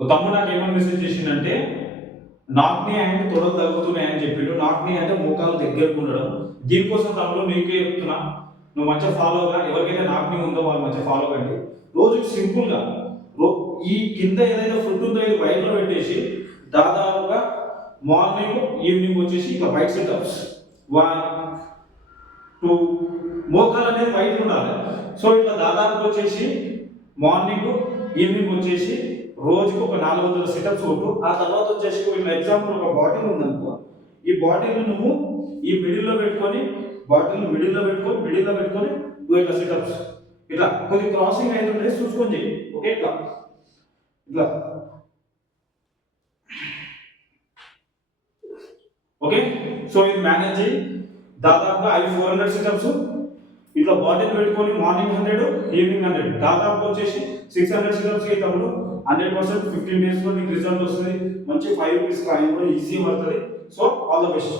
తమ్ముడు నాకు ఏమని మెసేజ్ చేసిండంటే నాక్ని అండ్ తొడలు తగ్గుతున్నాయని చెప్పిండు. నాక్ని అంటే మోకాలు దగ్గరకు ఉండడం. దీనికోసం తమ్ముడు నీకే చెప్తున్నా, నువ్వు మంచిగా ఫాలోగా, ఎవరికైతే నాక్ని ఉందో వాళ్ళు మంచిగా ఫాలో కండి. రోజుకి సింపుల్గా ఈ కింద ఏదైతే ఫుడ్ ఉందో ఇది వైర్లో పెట్టేసి దాదాపుగా మార్నింగ్ ఈవినింగ్ వచ్చేసి ఇట్లా బైక్ సెటప్స్ 1 2 మోకాలు అనేది వైట్ ఉండాలి. సో ఇట్లా దాదాపుగా వచ్చేసి మార్నింగ్ ఈవినింగ్ వచ్చేసి రోజుకి ఒక 400 సిటప్స్ కొట్టు. ఆ తర్వాత వచ్చేసి ఇట్లా ఎగ్జాంపుల్ ఒక బాటిల్ ఉందనుకో, ఈ బాటిల్ నువ్వు ఈ మిడిల్లో పెట్టుకొని మిడిల్లో పెట్టుకొని నువ్వు ఇట్లా సిటప్స్ ఇట్లా కొద్ది క్రాసింగ్ అయితే చూసుకొని చెయ్యి. ఓకే, ఇట్లా ఇట్లా ఓకే. సో ఇది మేనేజ్ చేయి. దాదాపుగా అవి 400 సిటప్స్ ఇట్లా బాటిల్ పెట్టుకొని మార్నింగ్ 100 ఈవినింగ్ 100 దాదాపు వచ్చేసి 600 సిటప్స్ తమ్ముడు 100% 15 days లో నీకు రిజల్ట్ వస్తుంది. మంచి 5 రూపీస్ కాయిన్ కూడా ఈజీ పడుతుంది. So all the best.